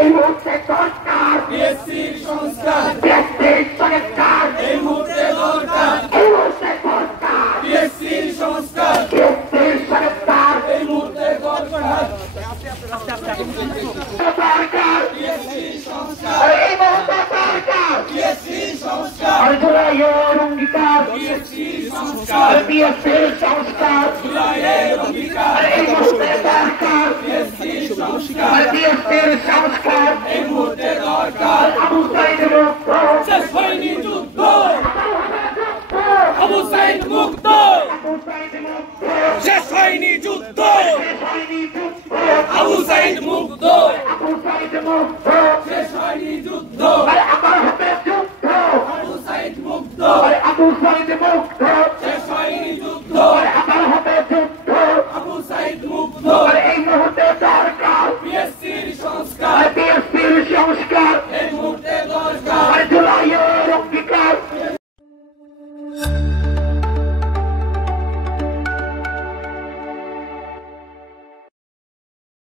এই মুহূর্তে দরকার বিএসসির সংস্কার, বিএসসির সংস্কার এই মুহূর্তে দরকার, এই মুহূর্তে দরকার বিএসসির সংস্কার, বিএসসির সংস্কার এই মুহূর্তে দরকার, দরকার বিএসসির সংস্কার, এই মুহূর্তে দরকার বিএসসির সংস্কার, জুলাইয়ের অঙ্গীকার বিএসসির সংস্কার, বিএসসির সংস্কার জুলাইয়ের অঙ্গীকার এই মুহূর্তে দরকার বিএসসির সংস্কার, বিএসসির সংস্কার এই মুহূর্তে দরকার, আবু সাইদ মুক্ত শেষ হয়নি যুদ্ধ, আবু সাইদ মুক্ত, আবু সাইদ মুক্ত শেষ হয়নি যুদ্ধ, শেষ হয়নি যুদ্ধ, আবু সাইদ মুক্ত, আবু সাইদ মুক্ত শেষ হয়নি যুদ্ধ, আবার হবে যুদ্ধ, আবু সাইদ মুক্ত, আবু সাইদ মুক্ত শেষ হয়নি যুদ্ধ, আবার হবে যুদ্ধ, আবু সাইদ মুক্ত, এই মুহূর্তে দরকার বিএসসির সংস্কার, বিএসসির সংস্কার এই